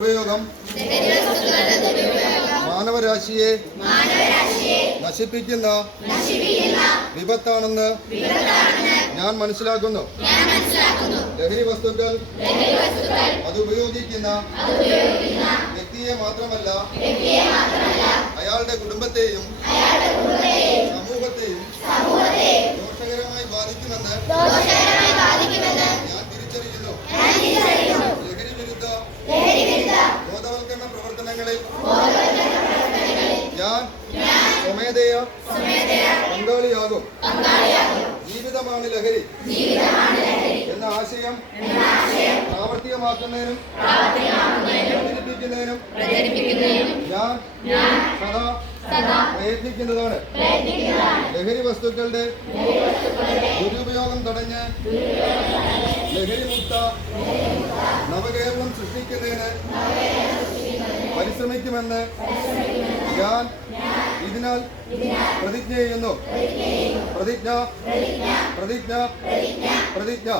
ഉപയോഗം മാനവരാശിയെ നശിപ്പിക്കുന്ന വിപത്താണെന്ന് ഞാൻ മനസ്സിലാക്കുന്നു. ലഹരി വസ്തുക്കൾ അതുപയോഗിക്കുന്ന വ്യക്തിയെ മാത്രമല്ല അയാളുടെ കുടുംബത്തെയും സമൂഹത്തെയും ദോഷകരമായി ബാധിക്കുമെന്ന് ഞാൻ തിരിച്ചറിയുന്നു. ലഹരി വിരുദ്ധ ബോധവൽക്കരണ പ്രവർത്തനങ്ങളിൽ ഞാൻ സ്വമേധയാ പങ്കാളിയാകും. ജീവിതമാണ് ലഹരി എന്ന ആശയം പ്രാവർത്തികമാക്കുന്നതിനും പ്രചരിപ്പിക്കുന്നതിനും ഞാൻ സദാ പ്രയത്നിക്കുന്നതാണ്. ലഹരി വസ്തുക്കളുടെ ദുരുപയോഗം തടഞ്ഞ് ലഹരിമുക്ത നവകേരളം സൃഷ്ടിക്കുന്നതിന് പരിശ്രമിക്കുമെന്ന് ഞാൻ ഇതിനാൽ പ്രതിജ്ഞ ചെയ്യുന്നു. പ്രതിജ്ഞ പ്രതിജ്ഞ പ്രതിജ്ഞ പ്രതിജ്ഞ.